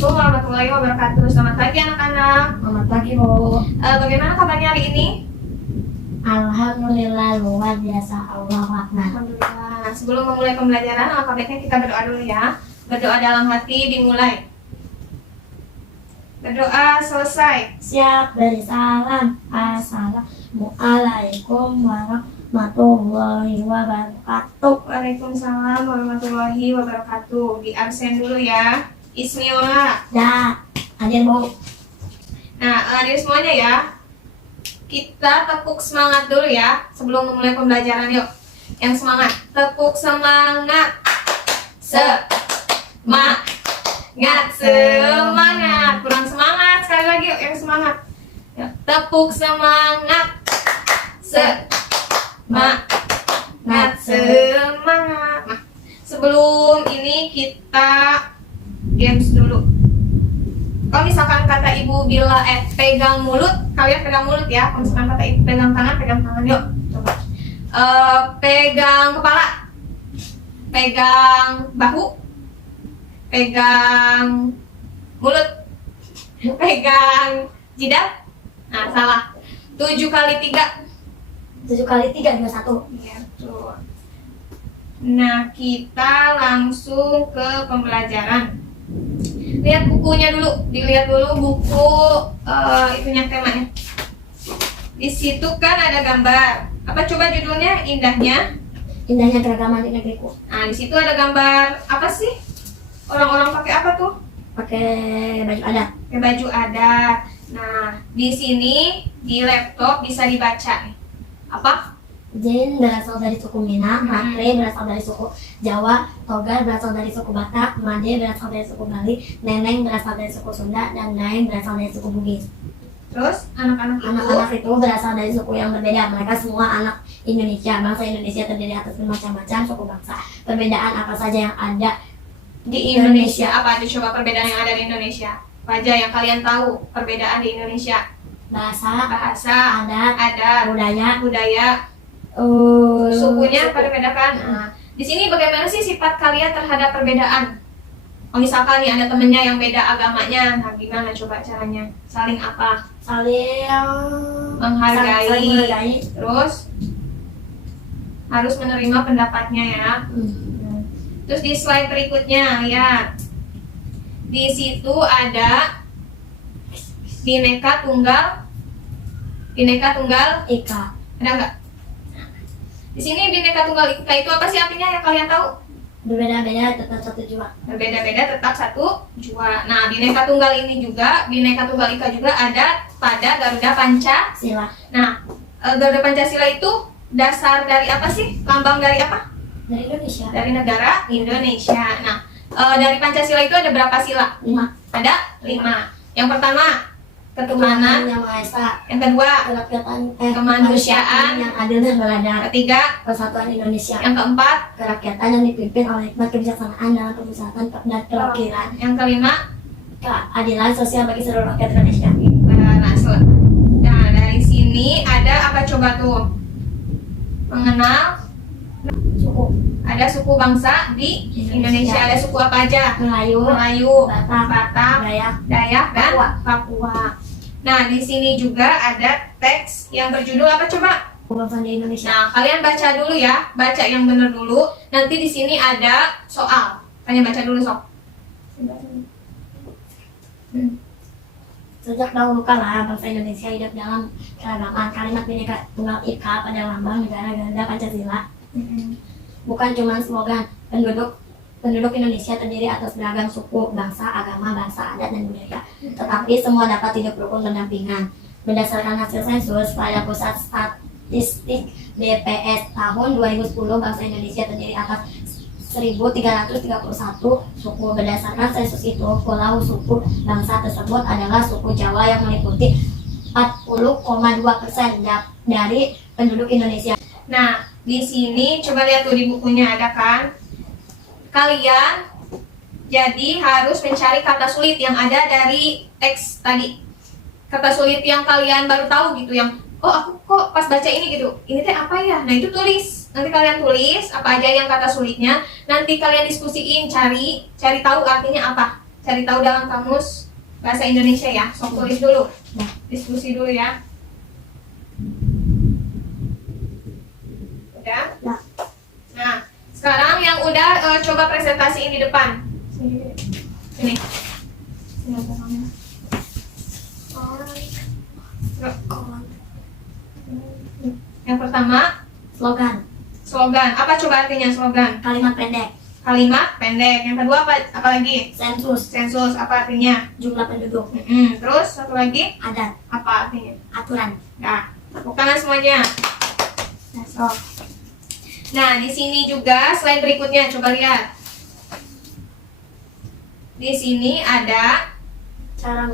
Assalamualaikum warahmatullahi wabarakatuh. Selamat pagi anak-anak. Selamat pagi, Bu. Bagaimana kabarnya hari ini? Alhamdulillah, luar biasa. Allahu Akbar. Alhamdulillah. Nah, sebelum memulai pembelajaran, alangkah baiknya kita berdoa dulu ya. Berdoa dalam hati dimulai. Berdoa selesai. Siap, beri salam. Assalamualaikum warahmatullahi wabarakatuh. Waalaikumsalam warahmatullahi wabarakatuh. Di absen dulu ya. Bismillah. Dah, hadir, Bu. Nah, hadir semuanya ya. Kita tepuk semangat dulu ya sebelum memulai pembelajaran. Yuk, yang semangat. Tepuk semangat. Semangat. Semangat. Kurang semangat. Sekali lagi yuk, yang semangat. Yuk, tepuk semangat. Semangat. Semangat. Nah, sebelum ini kita games dulu. Kalau misalkan kata ibu bila pegang mulut, kalian pegang mulut ya. Kalau misalkan kata ibu pegang tangan yuk. Coba. Pegang kepala, pegang bahu, pegang mulut, pegang jidat. Nah, salah. 7 kali 3. 7 kali 3, 21. Iya, tuh. Nah, kita langsung ke pembelajaran. Lihat bukunya dulu, dilihat dulu buku itunya, temanya. Di situ kan ada gambar. Apa coba judulnya? Indahnya Keragaman di negeriku. Nah, di situ ada gambar apa sih? Orang-orang pakai apa tuh? Pakai baju adat. Pakai baju adat. Nah, di sini di laptop bisa dibaca nih. Apa? Jin berasal dari suku Minang, Matre berasal dari suku Jawa, Togar berasal dari suku Batak, Made berasal dari suku Bali, Neneng berasal dari suku Sunda, dan Daeng berasal dari suku Bugis. Terus anak-anak itu berasal dari suku yang berbeda. Mereka semua anak Indonesia. Bangsa Indonesia terdiri atas bermacam-macam suku bangsa. Perbedaan apa saja yang ada di Indonesia? Apa aja coba perbedaan yang ada di Indonesia? Apa aja yang kalian tahu perbedaan di Indonesia? Bahasa, adat, budaya, sukunya pada bedakan. Nah, di sini bagaimana sih sifat kalian terhadap perbedaan? Kalau misalkan nih ada temennya yang beda agamanya, nah gimana coba caranya? Saling apa? Saling menghargai. Terus harus menerima pendapatnya ya. Terus di slide berikutnya lihat. Di situ ada Bhinneka Tunggal Ika. Ada nggak? Di sini Bhinneka Tunggal Ika itu apa sih artinya yang kalian tahu? Berbeda-beda tetap satu jua. Berbeda-beda tetap satu jua. Nah, Bhinneka Tunggal ini juga, Bhinneka Tunggal Ika juga ada pada Garuda Pancasila. Nah, Garuda Pancasila itu dasar dari apa sih? Lambang dari apa? Dari Indonesia. Dari negara Indonesia. Nah, dari Pancasila itu ada berapa sila? 5. Ada 5. Yang pertama, ketuhanan. Yang Maha Esa. Yang kedua, kemanusiaan yang adil dan beradab. ketiga, Persatuan Indonesia. yang keempat, Kerakyatan yang dipimpin oleh hikmat kebijaksanaan dalam kebesaran dan perwakilan. yang kelima, Keadilan sosial bagi seluruh rakyat Indonesia. Nah, dari sini ada apa coba tuh? Mengenal Suku. ada suku bangsa di Indonesia. Ada suku apa aja? Melayu, Batak, Dayak, dan Papua. Nah, di sini juga ada teks yang berjudul apa coba? Bangsa di Indonesia. Nah, kalian baca dulu ya, baca yang benar dulu. Nanti di sini ada soal. Kalian baca dulu sok. Sejak dahulu kala bangsa Indonesia hidup dalam keragaman. Kalimat Bhinneka Tunggal Ika pada lambang negara Garuda Pancasila bukan cuma slogan. Penduduk Indonesia terdiri atas beragam suku, bangsa, agama, bahasa, adat, dan budaya. Tetapi semua dapat hidup rukun berdampingan. Berdasarkan hasil sensus pada Pusat Statistik BPS tahun 2010, bangsa Indonesia terdiri atas 1.331 suku. Berdasarkan sensus itu, pulau suku bangsa tersebut adalah suku Jawa yang meliputi 40,2% dari penduduk Indonesia. Nah, di sini coba lihat tuh di bukunya ada kan? Kalian jadi harus mencari kata sulit yang ada dari teks tadi. Kata sulit yang kalian baru tahu gitu, yang oh aku kok pas baca ini gitu, ini teh apa ya? Nah itu tulis. Nanti kalian tulis apa aja yang kata sulitnya. Nanti kalian diskusiin, cari tahu artinya apa. cari tahu dalam kamus bahasa Indonesia ya. Sok tulis dulu. Nah. Diskusi dulu ya. Udah? Ya. Nah, sekarang yang udah coba presentasiin di depan. Sini. Sini ada kamu. Yang pertama, slogan. Apa coba artinya slogan? Kalimat pendek. Kalimat pendek. Yang kedua apa lagi? Sensus. Sensus. Apa artinya? Jumlah penduduk. Terus satu lagi? Adat. Apa artinya? Aturan. Nah, tepuk tangan semuanya. Nah, di sini juga slide berikutnya, coba lihat. Di sini ada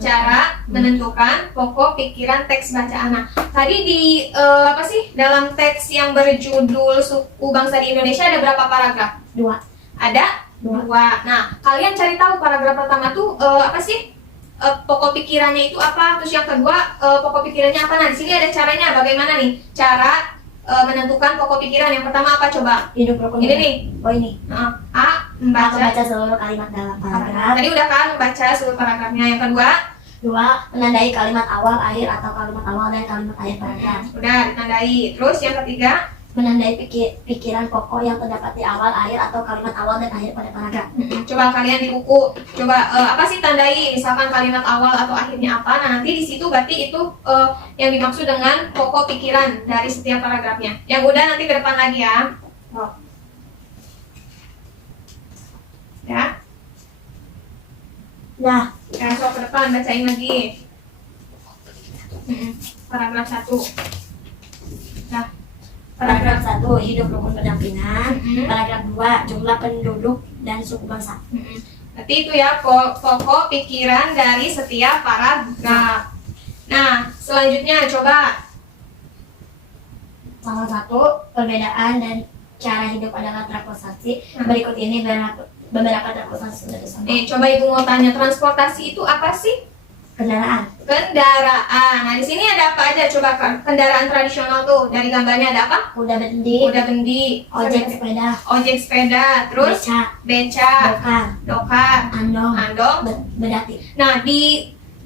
cara menentukan pokok pikiran teks bacaan. Nah, tadi di apa sih dalam teks yang berjudul Suku Bangsa di Indonesia ada berapa paragraf? 2. Ada 2. Nah, kalian cari tahu paragraf pertama tuh apa sih? Pokok pikirannya itu apa? Terus yang kedua pokok pikirannya apa? Nah, di sini ada caranya. Bagaimana nih cara menentukan pokok pikiran? Yang pertama apa coba? Hidup rukun. Ini nih. Oh ini. A. Membaca seluruh kalimat dalam paragraf. Tadi udah kan membaca seluruh paragrafnya. Yang kedua? 2. Menandai kalimat awal, akhir atau kalimat awal dan kalimat akhir paragraf. Udah ditandai. Terus yang ketiga? Menandai pikiran pokok yang terdapat di awal, akhir atau kalimat awal dan akhir pada paragraf. Coba kalian di buku, coba apa sih tandai? Misalkan kalimat awal atau akhirnya apa? Nah, nanti di situ berarti itu yang dimaksud dengan pokok pikiran dari setiap paragrafnya. Yang udah nanti ke depan lagi ya. Ya. Nah, So ke depan bacain lagi. Paragraf 1. Nah, paragraf 1 hidup rukun pendampingan. Paragraf 2 jumlah penduduk dan suku bangsa. Berarti itu ya pokok pikiran dari setiap paragraf. Nah, selanjutnya coba. Salah satu perbedaan dan cara hidup adalah transportasi. Berikut ini beberapa transportasi sudah disebut. Coba Ibu mau tanya, transportasi itu apa sih? Kendaraan. Nah, di sini ada apa aja? Coba kan kendaraan tradisional tuh. Dari gambarnya ada apa? Kuda bendi, ojek sepeda, terus beca, dokar, andong, bedati. Nah,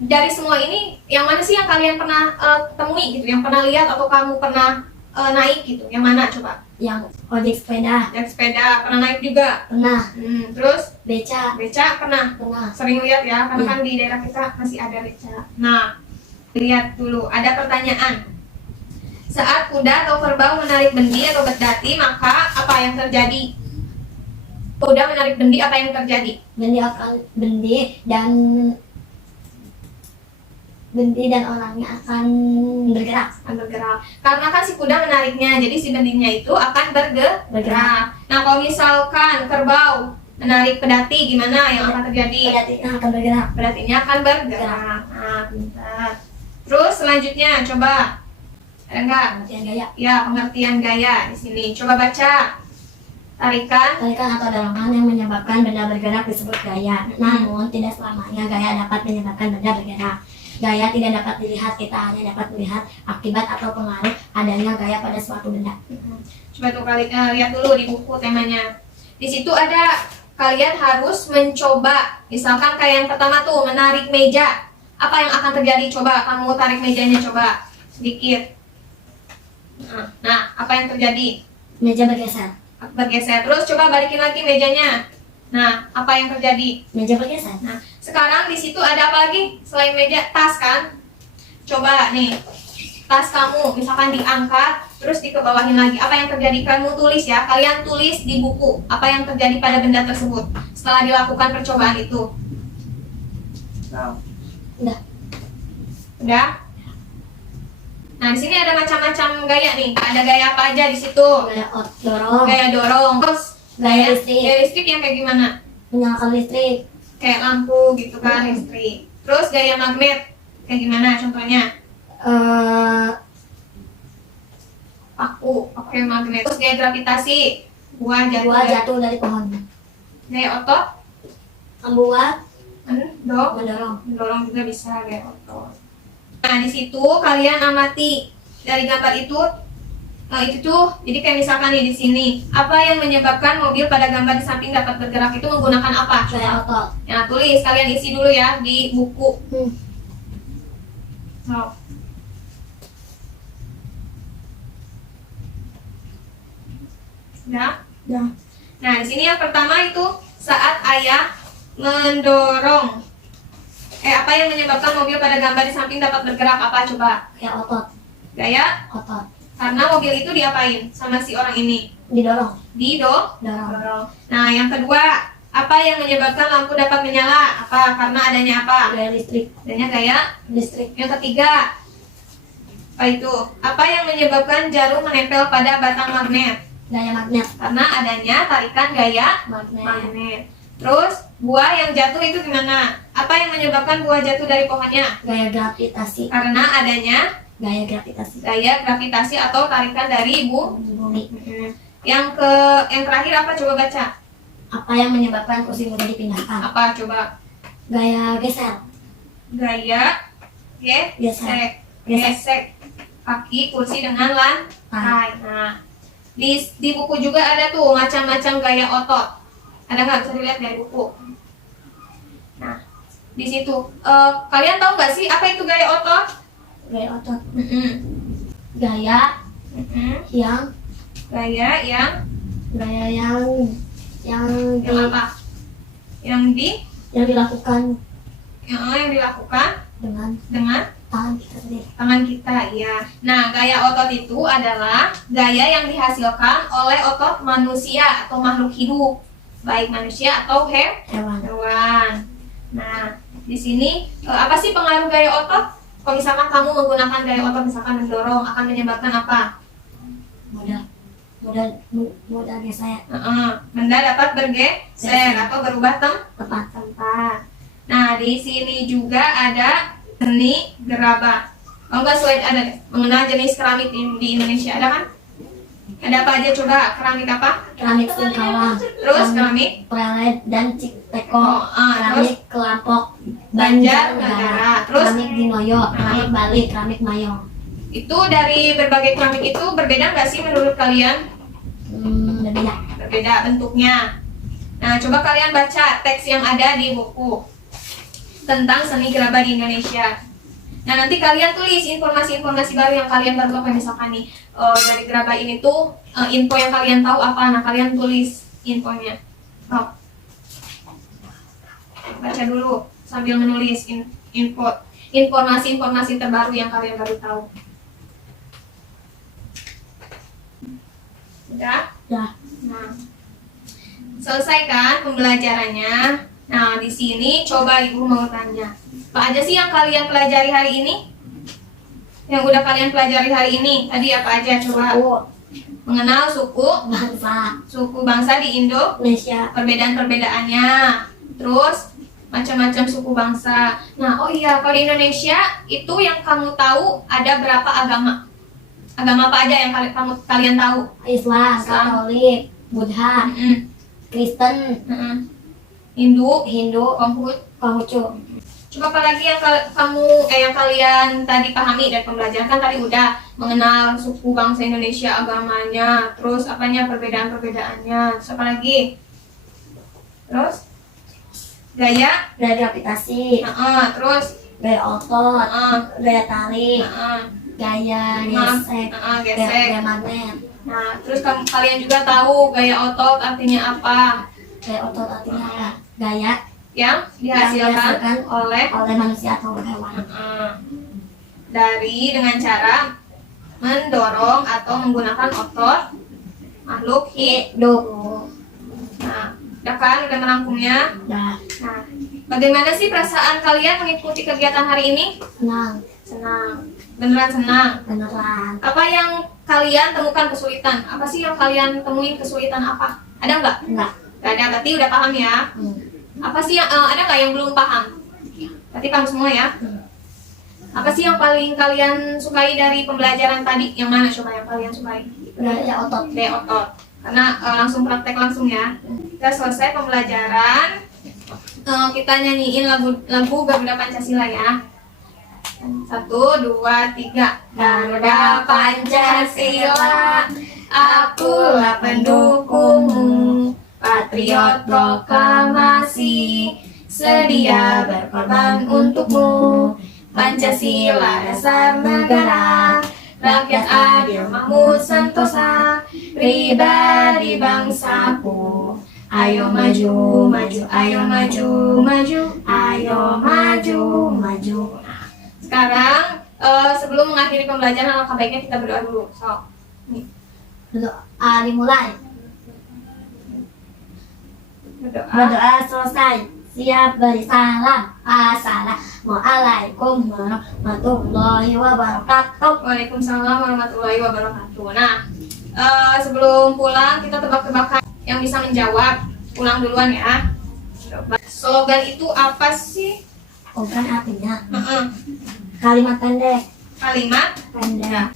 dari semua ini yang mana sih yang kalian pernah temui gitu? Yang pernah lihat atau kamu pernah naik gitu? Yang mana coba? Yang ojek sepeda. Yang sepeda pernah naik juga? Pernah. Terus Beca pernah? Pernah. Sering lihat ya, karena kan di daerah kita masih ada beca. Nah, lihat dulu, ada pertanyaan. Saat kuda atau kerbau menarik bendi atau bedati, maka apa yang terjadi? Kuda menarik bendi, apa yang terjadi? Bendi dan orangnya akan bergerak. Karena kan si kuda menariknya, jadi si bendinya itu akan bergerak. Nah, kalau misalkan kerbau menarik pedati, gimana yang akan terjadi? Pedatinya akan bergerak. Nah, pintar. Terus selanjutnya coba, ada nggak? Pengertian gaya. Ya, pengertian gaya di sini. Coba baca. Tarikan atau dorongan yang menyebabkan benda bergerak disebut gaya. Namun tidak selamanya gaya dapat menyebabkan benda bergerak. Gaya tidak dapat dilihat, kita hanya dapat melihat akibat atau pengaruh adanya gaya pada suatu benda. Coba tuh lihat dulu di buku temanya. Di situ ada kalian harus mencoba. Misalkan kayak yang pertama tuh menarik meja. Apa yang akan terjadi? Coba kamu tarik mejanya coba sedikit. Nah, apa yang terjadi? Meja bergeser. Terus coba balikin lagi mejanya. Nah, apa yang terjadi? Meja bergeser. Nah, sekarang di situ ada apa lagi selain meja? Tas kan? Coba nih, tas kamu misalkan diangkat, terus dikebawahin lagi. Apa yang terjadi? Kamu tulis ya, kalian tulis di buku apa yang terjadi pada benda tersebut setelah dilakukan percobaan itu. Udah? Nah, di sini ada macam-macam gaya nih. Ada gaya apa aja di situ? Gaya dorong. Terus gaya listrik yang kayak gimana? Menyalakan listrik. Kayak lampu gitu kan, listrik. Terus gaya magnet kayak gimana contohnya? Paku pakai magnet. Terus gaya gravitasi, buah jatuh dari pohon. Gaya otot, mendorong juga bisa gaya otot. Nah, di situ kalian amati dari gambar itu itu tuh, jadi kayak misalkan nih di sini, apa yang menyebabkan mobil pada gambar di samping dapat bergerak itu menggunakan apa? Gaya otot. Ya, tulis, kalian isi dulu ya di buku. Oh. Ya. Ya. Nah, di sini yang pertama itu saat ayah mendorong. Apa yang menyebabkan mobil pada gambar di samping dapat bergerak? Apa coba? Gaya otot. Gaya? Otot. Karena mobil itu diapain sama si orang ini? Didorong. Dorong. Dorong. Nah, yang kedua, apa yang menyebabkan lampu dapat menyala? Apa? Karena adanya apa? Gaya listrik. Adanya gaya Listrik. Yang ketiga, apa itu? Apa yang menyebabkan jarum menempel pada batang magnet? Gaya magnet. Karena adanya tarikan gaya magnet. Terus, buah yang jatuh itu gimana? Apa yang menyebabkan buah jatuh dari pohonnya? Gaya gravitasi. Karena adanya Gaya gravitasi. gaya gravitasi atau tarikan dari Bumi. Yang terakhir apa? Coba baca. Apa yang menyebabkan kursi mudah dipindahkan? Apa coba? Gaya geser. Gaya Gesek. gesek kaki kursi dengan lantai. Nah, di buku juga ada tuh macam-macam gaya otot. Ada nggak, bisa dilihat dari buku? Nah, di situ kalian tahu nggak sih apa itu gaya otot? Gaya otot. Mm-mm. Gaya Mm-mm. yang Gaya yang gaya yang apa? Yang dilakukan dilakukan dengan tangan kita sendiri. tangan kita, ya. Nah, gaya otot itu adalah gaya yang dihasilkan oleh otot manusia atau makhluk hidup, baik manusia atau hewan. Nah, di sini apa sih pengaruh gaya otot? Kalau misalkan kamu menggunakan gaya otot, misalkan mendorong, akan menyebabkan apa? Mudah geser. Benda dapat bergeser atau berubah Tepat. tempat. Nah, di sini juga ada seni gerabah. Kalau nggak slide ada deh, mengenal jenis keramik di Indonesia, ada kan? Ada apa aja coba? Keramik apa? Keramik Singkawang. Terus keramik Prelet dan Citeko. terus Keramik Kelampok. Banjarnegara. Terus Keramik Dinoyo. Keramik Bali. Keramik Mayong. itu dari berbagai keramik itu berbeda nggak sih menurut kalian? Berbeda. Berbeda bentuknya. Nah, coba kalian baca teks yang ada di buku tentang seni gerabah di Indonesia. Nah, nanti kalian tulis informasi-informasi baru yang kalian baru tahu, misalkan nih dari gerabah ini tuh info yang kalian tahu apa. Nah, kalian tulis infonya. Oh. Baca dulu sambil menulis informasi-informasi terbaru yang kalian baru tahu. Udah? Ya. Nah, selesai kan pembelajarannya? Nah, di sini coba Ibu mau tanya, apa aja sih yang kalian pelajari hari ini? Yang udah kalian pelajari hari ini, tadi apa aja coba? Mengenal suku bangsa di Indonesia. perbedaan-perbedaannya. Terus macam-macam suku bangsa. Nah, oh iya, kalau di Indonesia itu yang kamu tahu ada berapa agama? Agama apa aja yang kalian tahu? Islam, Katolik, Buddha, Kristen, Hindu, Konghucu. Coba apa lagi yang yang kalian tadi pahami dari pembelajaran? Kan tadi udah mengenal suku bangsa Indonesia, agamanya, terus apanya perbedaan-perbedaannya. Terus apa lagi? Terus gaya gravitasi, terus gaya otot, gaya tarik, gaya gesek, gesek. gaya magnet. Nah, terus kalian juga tahu gaya otot artinya apa? Gaya otot artinya apa? Gaya Yang dihasilkan oleh manusia atau hewan. Dengan cara mendorong atau menggunakan otot makhluk hidup. Nah, udah kan? Udah merangkumnya? Nah, bagaimana sih perasaan kalian mengikuti kegiatan hari ini? Senang. Beneran senang? Beneran. Apa yang kalian temukan kesulitan? Apa sih yang kalian temuin kesulitan apa? Ada nggak? Enggak. Nggak ada, berarti udah paham ya? Apa sih yang ada nggak yang belum paham? Berarti paham semua ya? Apa sih yang paling kalian sukai dari pembelajaran tadi? Yang mana coba yang kalian sukai? Gaya otot. Gaya otot. Karena langsung praktek langsung ya. Kita selesai pembelajaran. Kita nyanyiin lagu Garuda Pancasila ya. 1, 2, 3. Garuda Pancasila, akulah pendukungmu, patriot proklamasi, sedia berkorban untukmu. Pancasila dasar negara, rakyat adil makmur sentosa, pribadi bangsaku. Ayo maju, maju, ayo maju, maju, ayo maju, maju. Sekarang sebelum mengakhiri pembelajaran, alangkah baiknya kita berdoa dulu. So, Berdoa dimulai. berdoa. Berdoa selesai. Siap beri salam. Assalamualaikum warahmatullahi wabarakatuh. Waalaikumsalam warahmatullahi wabarakatuh. Nah, sebelum pulang kita tebak-tebakan yang bisa menjawab. Pulang duluan ya. Slogan itu apa sih? Bukan artinya. Kalimat pendek. Kalimat Pendek.